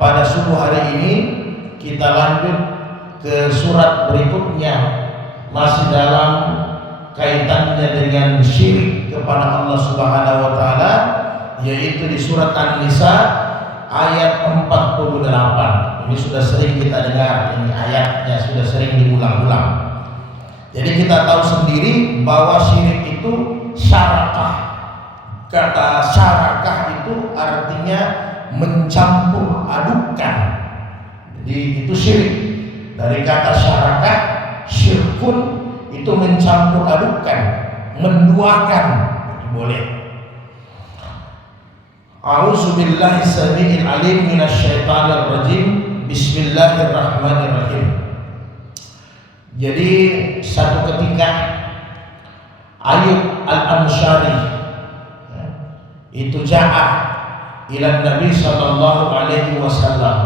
pada subuh hari ini kita lanjut ke surat berikutnya, masih dalam kaitannya dengan syirik kepada Allah Subhanahu wa taala, yaitu di surat An-Nisa ayat 48. Ini sudah sering kita dengar, ini ayatnya sudah sering diulang-ulang. Jadi kita tahu sendiri bahwa syirik itu syarakah. Kata syarakah itu artinya mencampur adukan. Jadi itu syirik. Dari kata syarakah, syirkun itu mencampur adukan, menduakan. Boleh. A'udzubillahi samii'il 'aliim minasyaitonir rajim. Bismillahirrahmanirrahim. Jadi satu ketika Ayyub al-Ansyari itu ja'ah ila Nabi sallallahu alaihi wasallam.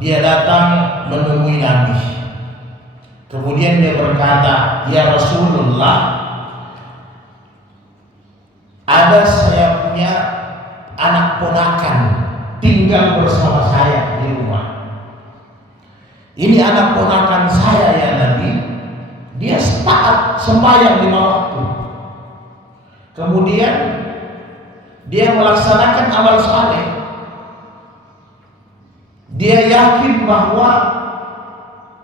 Dia datang menemui Nabi. Kemudian dia berkata, "Ya Rasulullah, ada saya punya anak ponakan tinggal bersama saya di rumah. Ini anak ponakan saya ya Nabi. Dia taat sembahyang 5 waktu. Kemudian dia melaksanakan amal saleh. Dia yakin bahwa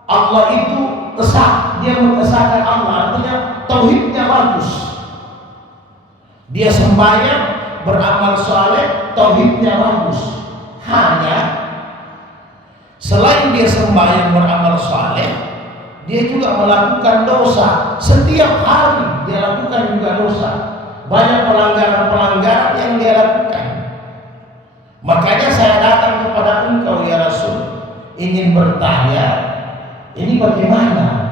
Allah itu esa, dia mengesahkan Allah, artinya tauhidnya bagus. Dia sembahyang, beramal saleh, tauhidnya bagus. Hanya selain dia sembahyang beramal saleh, dia juga melakukan dosa. Setiap hari dia lakukan juga dosa. Banyak pelanggaran-pelanggaran yang dia lakukan. Makanya saya datang kepada engkau ya Rasul, ingin bertanya, ini bagaimana?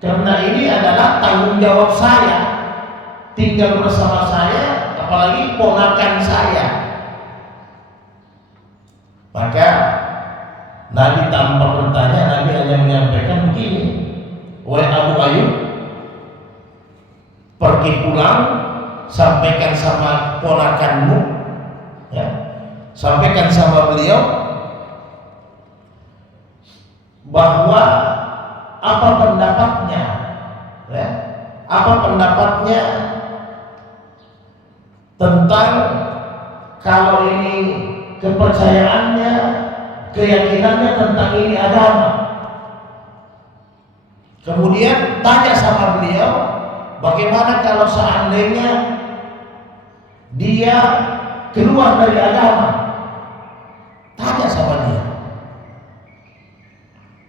Karena ini adalah tanggung jawab saya, tinggal bersama saya, apalagi ponakan saya. Maka Nabi tanpa bertanya, Nabi hanya menyampaikan begini, wahai Abu Ayyub, pergi pulang, sampaikan sama ponakanmu, ya, sampaikan sama beliau bahwa apa pendapatnya, ya, apa pendapatnya tentang kalau ini kepercayaannya, keyakinannya tentang ini agama. Kemudian tanya sama beliau, bagaimana kalau seandainya dia keluar dari agama? Tanya sama dia.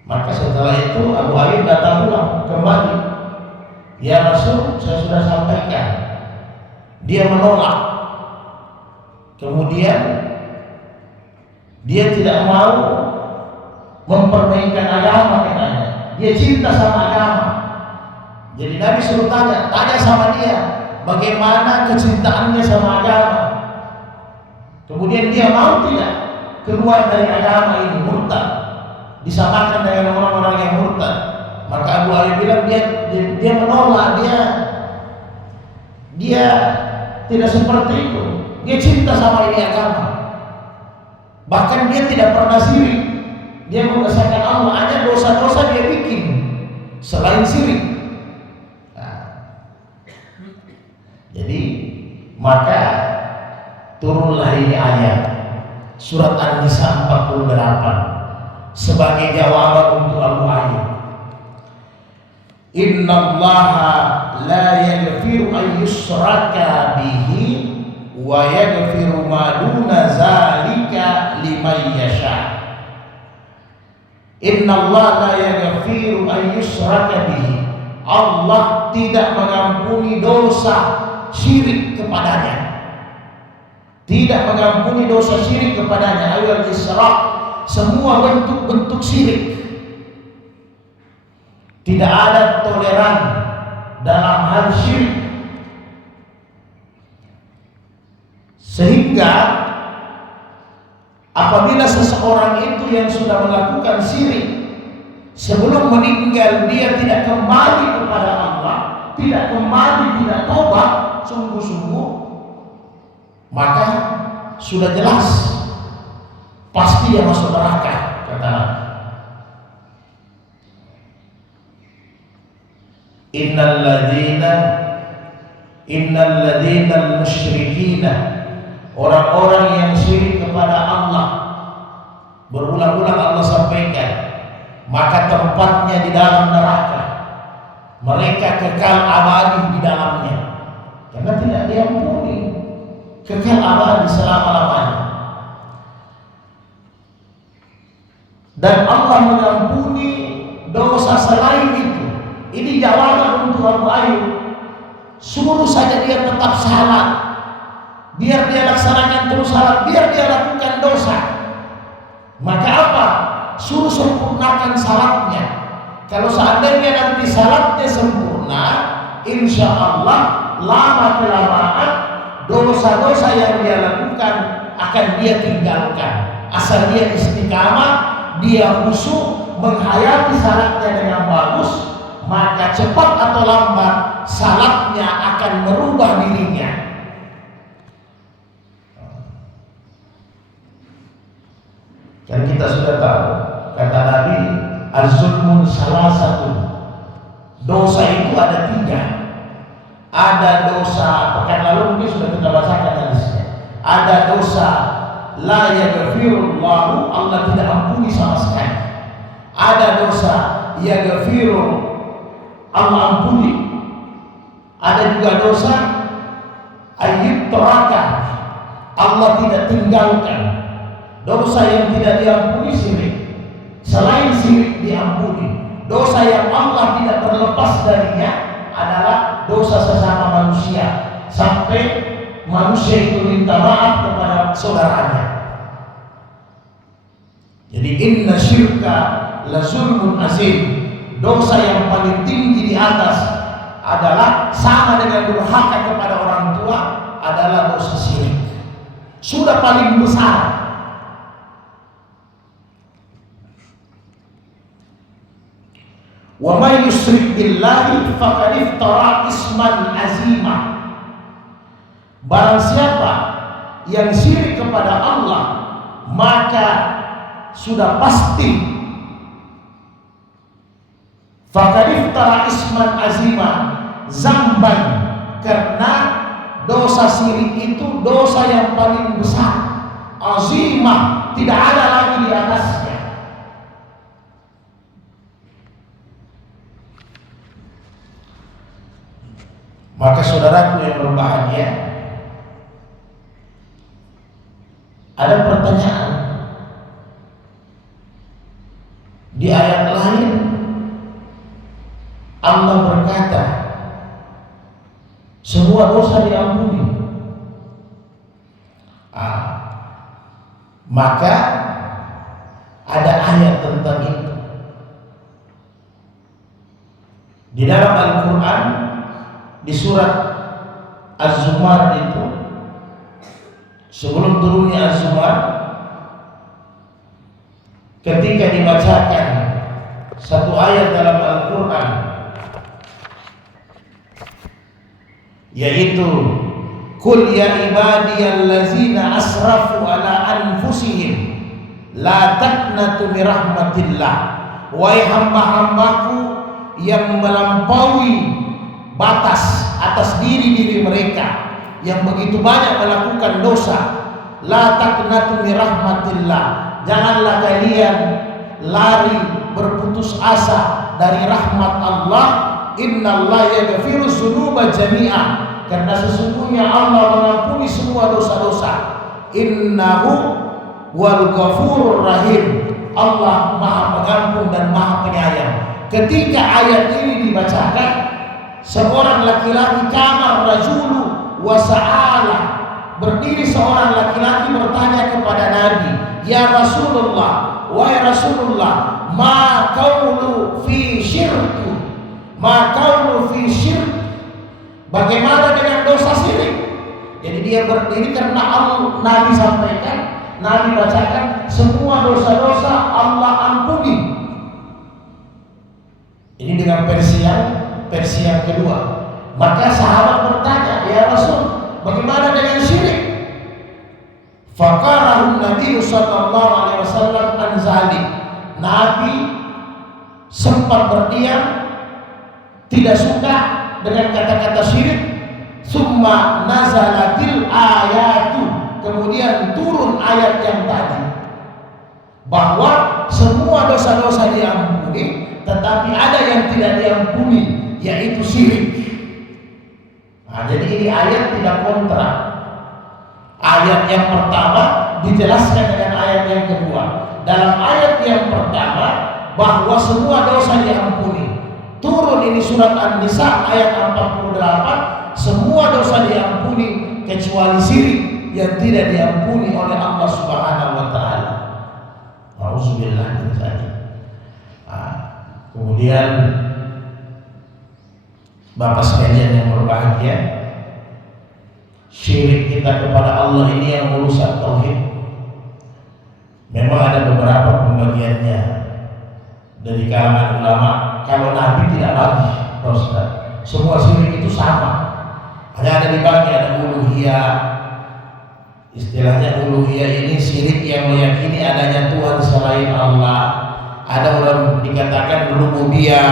Maka setelah itu Abu Ayyub datang pulang kembali. Ya Rasul, saya sudah sampaikan. Dia menolak. Kemudian dia tidak mau mempermainkan agama katanya. Dia cinta sama agama. Jadi Nabi suruh tanya sama dia, bagaimana kecintaannya sama agama. Kemudian dia mau tidak keluar dari agama ini, murtad, disamakan dengan orang-orang yang murtad. Maka Abu Ayyub bilang dia menolak, dia tidak seperti itu. Dia cinta sama ini agama. Bahkan dia tidak pernah syirik. Dia mengesahkan Allah, hanya dosa-dosa dia bikin selain syirik. Jadi maka turunlah ini ayat surat An-Nisa 48 sebagai jawaban untuk Abu Ayyub. Innallaha la yaghfiru an yushraka bihi wa yaghfiru ma duna zalika liman yasha. Innallaha la yaghfiru an yushraka bihi. Allah tidak mengampuni dosa syirik kepadanya. Tidak mengampuni dosa syirik kepadanya. Ayat Isra, semua bentuk-bentuk syirik. Tidak ada toleran dalam hal syirik. Sehingga apabila seseorang itu yang sudah melakukan syirik, sebelum meninggal dia tidak kembali kepada Allah, tidak kembali, tidak tobat sungguh-sungguh, maka sudah jelas pasti dia masuk neraka, kata Nabi. Innal ladzina musyrikina, orang-orang yang syirik kepada Allah, berulang-ulang Allah sampaikan, maka tempatnya di dalam neraka, mereka kekal abadi di dalamnya, karena tidak diampuni, kekal abadi selama-lamanya. Dan Allah mengampuni dosa selain itu. Ini jawaban untuk Abu Ayyub. Suruh saja dia tetap salat, biar dia laksanakan terus salat, biar dia lakukan dosa. Maka apa? Suruh sempurnakan salatnya. Kalau seandainya nanti salatnya sempurna, insya Allah lama kelamaan dosa-dosa yang dia lakukan akan dia tinggalkan. Asal dia istiqamah, dia khusyuk, menghayati salatnya dengan bagus, maka cepat atau lambat salatnya akan merubah dirinya. Dan kita sudah tahu, kata Nabi, az-zulmun salasatun. Dosa itu ada 3. Ada dosa, pekan lalu mungkin sudah kita bacakan hadisnya. Ada dosa la yaghfirullahu, Allah tidak ampuni sama sekali. Ada dosa yaghfiru, Allah ampuni. Ada juga dosa ayyib teraka, Allah tidak tinggalkan. Dosa yang tidak diampuni syirik. Selain syirik diampuni, dosa yang Allah tidak berlepas darinya adalah dosa sesama manusia, sampai manusia itu minta maaf kepada saudaranya. Jadi inna syirka la zulmun azim. Dosa yang paling tinggi di atas adalah sama dengan durhaka kepada orang tua, adalah dosa syirik. Sudah paling besar. Wa may yusyrik billahi faqad iftara isman azima. Barang siapa yang syirik kepada Allah, maka sudah pasti faqad iftara isman azima, zamban, karena dosa syirik itu dosa yang paling besar, azimah, tidak ada lagi di atasnya. Maka saudaraku yang berbahagia, ada pertanyaan di ayat lain. Allah berkata semua dosa diampuni. Maka ada ayat tentang itu di dalam Al-Quran, di surat Az-Zumar itu, sebelum turunnya Az-Zumar, ketika dibacakan satu ayat dalam Al-Quran, yaitu Qul ya ibadiyallazina asrafu ala anfusihim la taqnatu min rahmatillah. Wahai hamba-hambaku yang melampaui batas atas diri mereka, yang begitu banyak melakukan dosa, la taqnatu min rahmatillah, janganlah kalian lari berputus asa dari rahmat Allah. Innallaha yaghfiru dzunuba jami'a, karena sesungguhnya Allah mengampuni semua dosa-dosa. Innahu wal ghafurur rahim, Allah Maha Pengampun dan Maha Penyayang. Ketika ayat ini dibacakan, seorang laki-laki kamar rajulu wa sa'ala, berdiri seorang laki-laki bertanya kepada Nabi, ya Rasulullah, wahai Rasulullah, ma qawlu fi syirki, ma qawlu fi syirk, bagaimana dengan dosa syirik? Jadi dia berdiri karena Nabi sampaikan, Nabi bacakan semua dosa-dosa Allah ampuni. Ini dengan versi yang kedua. Maka sahabat bertanya, ya Rasul, bagaimana dengan syirik? Fakarahun Nabi sallallahu alaihi wasallam an zalik. Nabi sempat berdiam, tidak suka dengan kata-kata syirik. Summa nazalatil ayatu, kemudian turun ayat yang tadi bahwa semua dosa-dosa diampuni, tetapi ada yang tidak diampuni, yaitu syirik. Nah, jadi ini ayat tidak kontra. Ayat yang pertama dijelaskan dengan ayat yang kedua. Dalam ayat yang pertama bahwa semua dosa diampuni. Turun ini surat An-Nisa ayat 48, semua dosa diampuni kecuali syirik yang tidak diampuni oleh Allah Subhanahu wa taala. Auzubillah min dzalik. Kemudian Bapak sekalian yang berbahagia, syirik kita kepada Allah ini yang merusak tauhid. Memang ada beberapa pembagiannya dari kalangan ulama. Kalau Nabi tidak lagi, Ustaz, semua syirik itu sama. Hanya ada dibagi, ada uluhiyah. Istilahnya uluhiyah ini syirik yang meyakini adanya Tuhan selain Allah. Ada orang dikatakan rububiyah,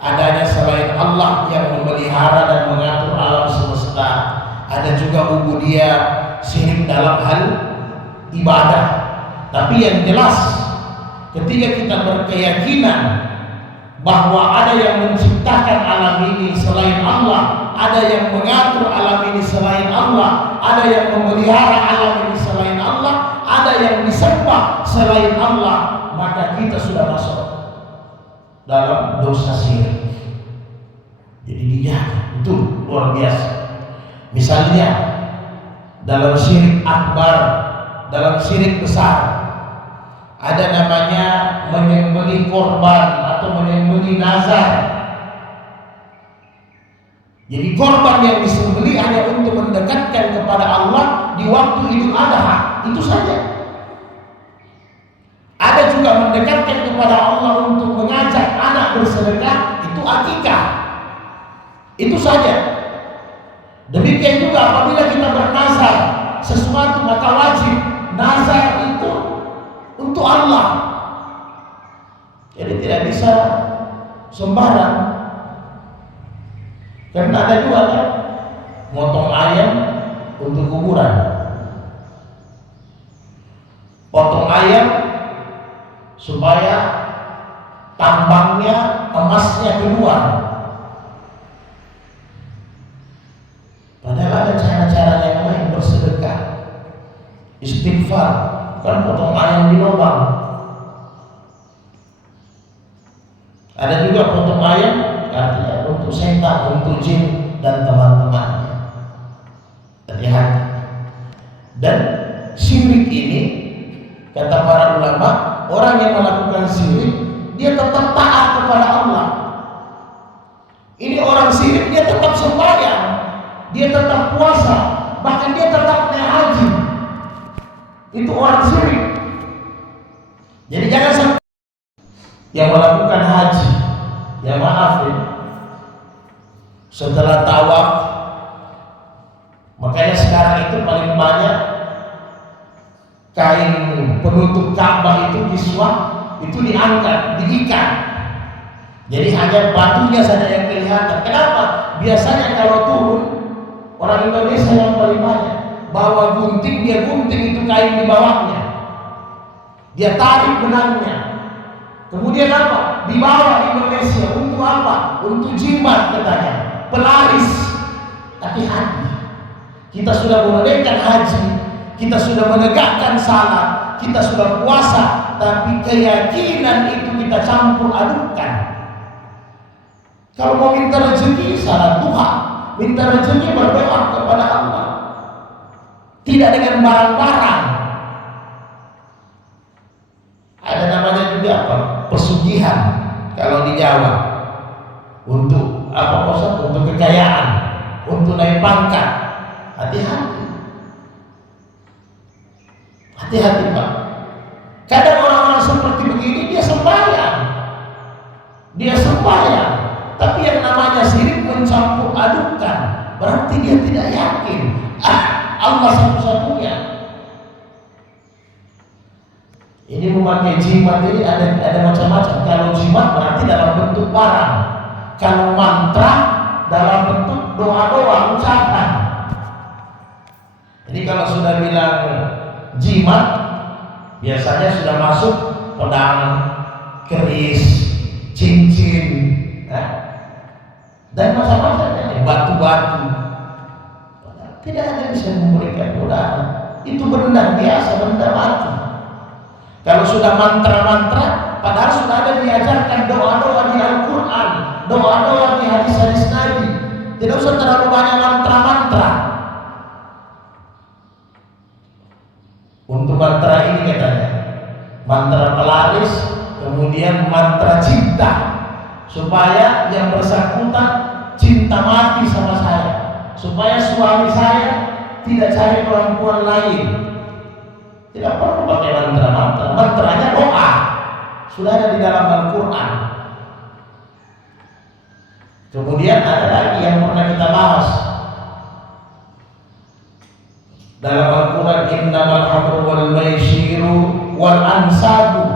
adanya selain Allah yang memelihara dan mengatur alam semesta. Ada juga ubudiyah, syirik dalam hal ibadah. Tapi yang jelas, ketika kita berkeyakinan bahwa ada yang menciptakan alam ini selain Allah, ada yang mengatur alam ini selain Allah, ada yang memelihara alam ini selain Allah, ada yang disembah selain Allah, maka kita sudah masuk dalam dosa syirik. Jadi dijaga, betul, luar biasa. Misalnya dalam syirik akbar, dalam syirik besar, ada namanya menyembelih korban atau menyembelih nazar. Jadi korban yang disembelih hanya untuk mendekatkan kepada Allah di waktu Idul Adha, itu saja. Ada juga mendekatkan kepada Allah untuk mengajak anak bersedekah, itu akikah. Itu saja. Demikian juga apabila kita bernazar sesuatu, maka wajib nazar itu untuk Allah. Jadi tidak bisa sembarang. Karena ada juga kan motong ayam untuk kuburan, potong ayam supaya tambangnya, emasnya keluar. Padahal ada cara-cara yang lain, bersedekah, istighfar, bukan potong ayam di lubang. Ada juga potong ayam artinya untuk setan, untuk jin dan teman-temannya. Hati-hati. Dan syirik ini, kata para ulama, orang yang melakukan syirik dia tetap taat kepada Allah. Ini orang syirik, dia tetap sembahyang, dia tetap puasa, bahkan dia tetap naik haji. Itu orang syirik. Jadi jangan sampai yang melakukan haji, ya maaf ya, setelah tawaf, makanya sekarang itu paling banyak kain penutup Ka'bah itu kiswah itu diangkat, diikat. Jadi hanya batunya saja yang kelihatan. Kenapa? Biasanya kalau turun, orang Indonesia yang paling banyak bawa gunting, dia gunting itu kain di bawahnya, dia tarik benangnya. Kemudian apa? Dibawa Indonesia untuk apa? Untuk jimat katanya, pelaris. Hati-hati. Kita sudah menunaikan haji, kita sudah menegakkan salat, kita sudah puasa, tapi keyakinan itu kita campur adukkan. Kalau mau minta rezeki, salat duha, minta rezeki berdoa kepada Allah, tidak dengan barang-barang. Ada namanya juga apa? Pesugihan kalau di Jawa. Untuk apa? Untuk kekayaan, untuk naik pangkat. Hati-hati. Hati-hati Pak. Kadang orang-orang seperti begini dia sembahyang, tapi yang namanya syirik mencampur adukkan, berarti dia tidak yakin Allah satu-satunya. Ini memakai jimat ini ada macam-macam. Kalau jimat berarti dalam bentuk barang. Kalau mantra dalam bentuk doa-doa ucapan. Jadi kalau sudah bilang jimat, biasanya sudah masuk pedang, keris, cincin, dan macam-macam, batu-batu. Tidak ada yang bisa memberikan godaan. Itu benda biasa, benda mati. Kalau sudah mantra-mantra, padahal sudah ada diajarkan doa-doa di Al-Quran, doa-doa di hadis-hadis Nabi. Tidak usah terlalu banyak mantra-mantra. Untuk mantra ini katanya, mantra pelaris, kemudian mantra cinta, supaya yang bersangkutan cinta mati sama saya, supaya suami saya tidak cari perempuan lain. Tidak perlu pakai mantra-mantra. Mantranya doa, sudah ada di dalam Al-Quran. Kemudian ada lagi yang pernah kita bahas dalam Al-Quran, innamal khamru wal maisiru wal ansabu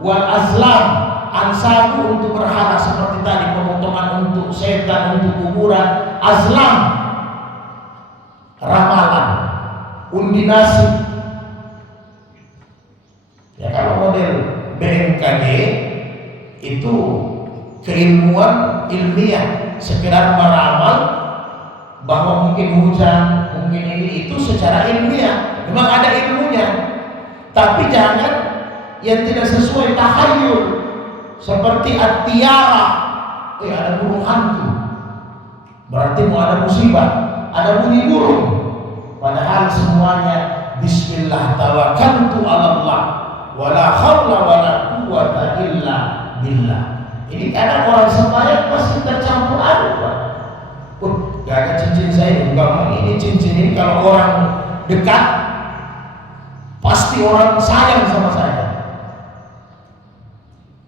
wal azlam. Ansabu untuk berhala seperti tadi, pemotongan untuk setan, untuk kuburan. Azlam ramalan, undi nasib. Ya, kalau model BMKG itu keilmuan ilmiah, sekedar meramal bahwa mungkin hujan, mungkin ini itu secara ilmiah, memang ada ilmunya. Tapi jangan yang tidak sesuai takhayul, seperti at-tiara, ada burung hantu, berarti mau ada musibah, ada bunyi burung, padahal semuanya bismillah tawakkaltu 'ala Allah wala haula wala quwwata illa billah. Ini kadang orang sembahyang pasti tercampur aduk, Pak. Gak ada cincin saya, enggak, ini cincin ini kalau orang dekat pasti orang sayang sama saya.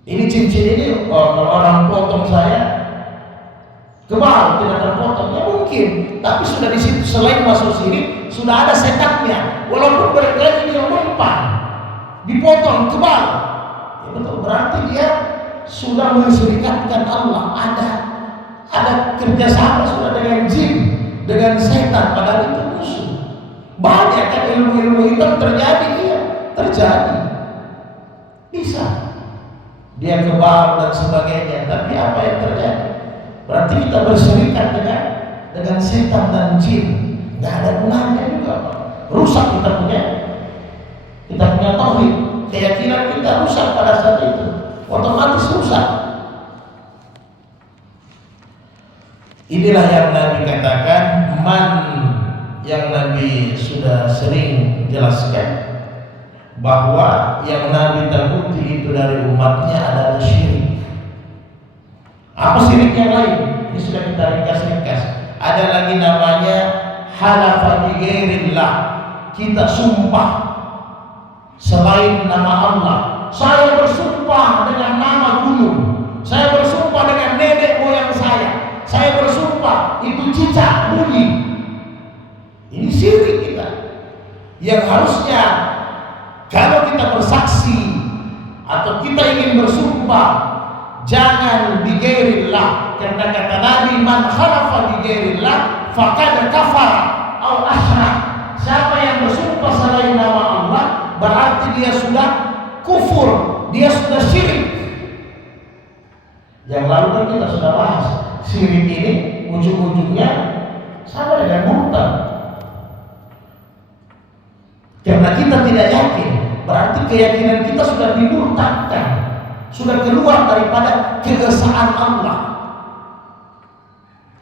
Ini cincin ini kalau orang potong saya kebal, tidak terpotong, ya mungkin. Tapi sudah di situ, selain masuk sini sudah ada sekatnya, walaupun berkali dia mempan dipotong kebal, ya betul, berarti dia sudah menserikatkan Allah. Ada kerjasama sudah dengan jin, dengan setan, padahal itu musuh. Banyak kan ilmu-ilmu itu terjadi, terjadi, bisa dia kebal dan sebagainya. Tapi apa yang terjadi? Berarti kita berserikat dengan setan dan jin. Nggak ada gunanya juga, rusak kita punya tauhid, keyakinan kita rusak pada saat itu, otomatis rusak. Inilah yang Nabi katakan, yang Nabi sudah sering jelaskan bahwa yang Nabi takuti itu dari umatnya adalah syirik. Apa syirik yang lain? Ini sudah kita ringkas. Ada lagi namanya halafa bi ghairillah. Kita sumpah selain nama Allah. Saya bersumpah dengan nama gunung, saya bersumpah dengan nenek moyang saya bersumpah itu cicak bunyi. Ini syirik kita. Yang harusnya kalau kita bersaksi atau kita ingin bersumpah, jangan bi ghairillah, karena kata Nabi, man khalafa bi ghairillah faqad kafara aw asyrak. Siapa yang bersumpah selain nama Allah, berarti dia sudah kufur, dia sudah syirik. Yang lalu kan kita sudah bahas, syirik ini ujung-ujungnya sama dengan murtad. Karena kita tidak yakin, berarti keyakinan kita sudah dimurtadkan, sudah keluar daripada keesaan Allah.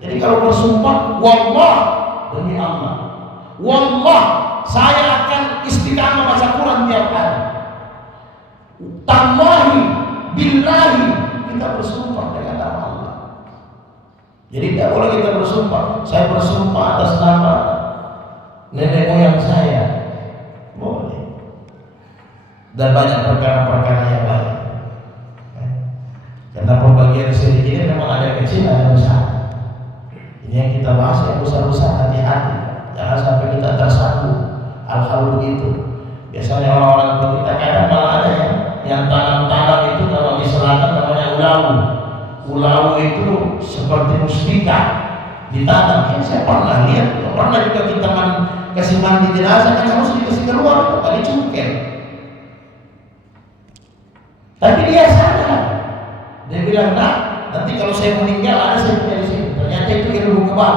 Jadi kalau bersumpah, wallah, demi Allah, wallah, saya akan istiqamah baca Quran tiap hari. Tallahi, billahi, kita bersumpah dengan nama Allah. Jadi tidak boleh kita bersumpah, saya bersumpah atas nama nenek moyang saya, boleh. Dan banyak perkara-perkara yang lain. Karena pembagian syirik ini memang ada yang kecil, ada yang besar. Ini yang kita bahas, yang besar-besar, hati-hati, jangan sampai kita tersangkut hal-hal begitu. Biasanya orang-orang tua kita kadang malah ada yang tanam-tanam itu kalau di selatan namanya ulawu. Ulawu itu seperti mustika ditanam. Ya, saya pernah lihat, pernah juga kita kasih mandi jenazah kan harus dikasih keluar kali cungkel. Tapi dia sadar, dia bilang, nah nanti kalau saya meninggal ada saya punya di sini. Ternyata itu ilmu kebal.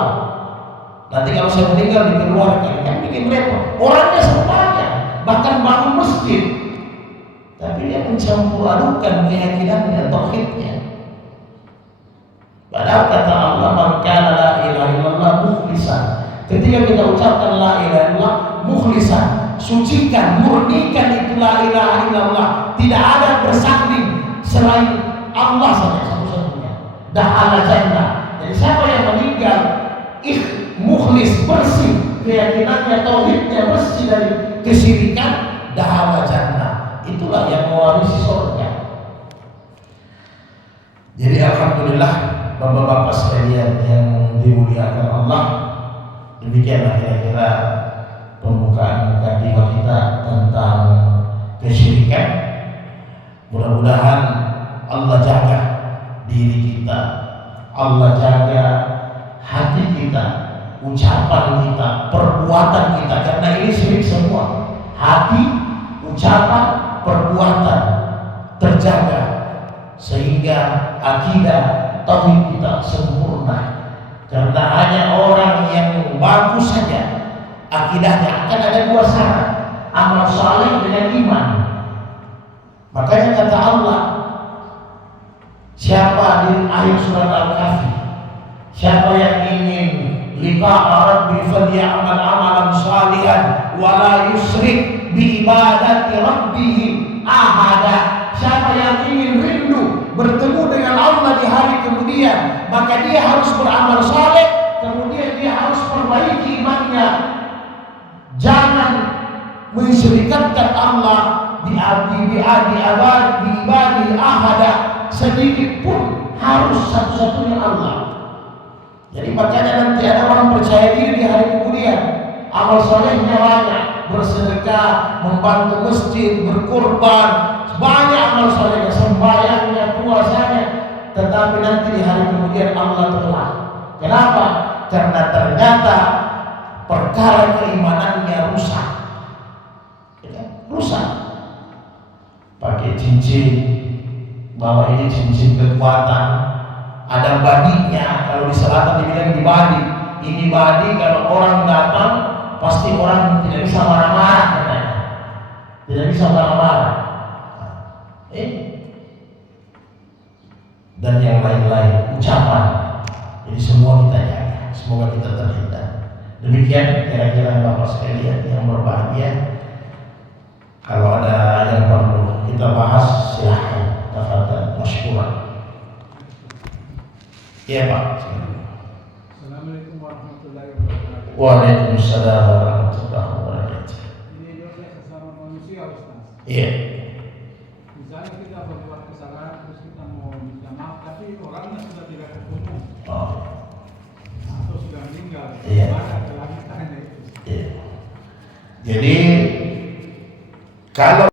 Nanti kalau saya meninggal dikeluarkan, kan bikin repot. Orangnya sembahyang, bahkan bangun masjid, tapi dia mencampur adukan keyakinannya, tauhidnya. Padahal kata Allah, "Man kana la ilaha illallah mukhlishan." Ketika kita ucapkan la ilaha illallah mukhlishan, sucikan, murnikan itu la ilaha illallah, tidak ada bersanding selain Allah saja satu-satunya. Dakhala jannah. Jadi siapa yang meninggal mukhlis, bersih keyakinannya, tauhidnya bersih dari kesyirikan, dakhala jannah. Itulah yang mewarisi surga. Jadi alhamdulillah Bapak-bapak sekalian yang dimuliakan Allah, demikianlah kira-kira pembukaan mukadimah kita tentang kesyirikan. Mudah-mudahan Allah jaga diri kita, Allah jaga hati kita, ucapan kita, perbuatan kita, karena ini syirik semua. Hati, ucapan, perbuatan terjaga sehingga akidah tauhid kita sempurna. Karena hanya orang yang bagus saja akidahnya akan ada dua syarat, amal saleh dengan iman. Makanya kata Allah, siapa di akhir surat Al-Kahfi, siapa yang ingin liqa'a rabbi falyamal amalan salihan wa la yusyrik bi ibadati rabbih ahada. Siapa yang ingin rindu bertemu dengan Allah di hari kemudian, maka dia harus beramal saleh, kemudian dia harus perbaiki imannya. Jangan mensyirikatkan Allah di ibadi ahada, sedikit pun harus satu-satunya Allah. Jadi makanya nanti ada orang percaya diri di hari kemudian, amal salehnya banyak, bersedekah, membantu masjid, berkurban, banyak amal salehnya, sembahyangnya, puasanya, tetapi nanti di hari kemudian Allah tolak. Kenapa? Karena ternyata perkara keimanannya rusak. Rusak. Pakai cincin, bahwa ini cincin kekuatan, ada badinya. Kalau di selatan dibilang di badi. Ini badi, kalau orang datang pasti orang tidak bisa marah-marah katanya. Tidak bisa marah-marah. Dan yang lain-lain, ucapan. Jadi semua kita jaga, semoga kita terhindar. Demikian kira-kira Bapak sekalian yang berbahagia. Kalau ada yang perlu kita bahas, silahkan. Tafadhal masykuran. Iya Pak. Assalamualaikum warahmatullahi wabarakatuh. Waalaikumsalam warahmatullahi wabarakatuh. Ini dosa sesama manusia, Ustaz. Iya. Misalnya kita berbuat kesalahan terus kita mau minta maaf, tapi orangnya sudah tidak ketemu, atau sudah meninggal. Iya. Mana kelanjutannya itu? Iya. Jadi kalau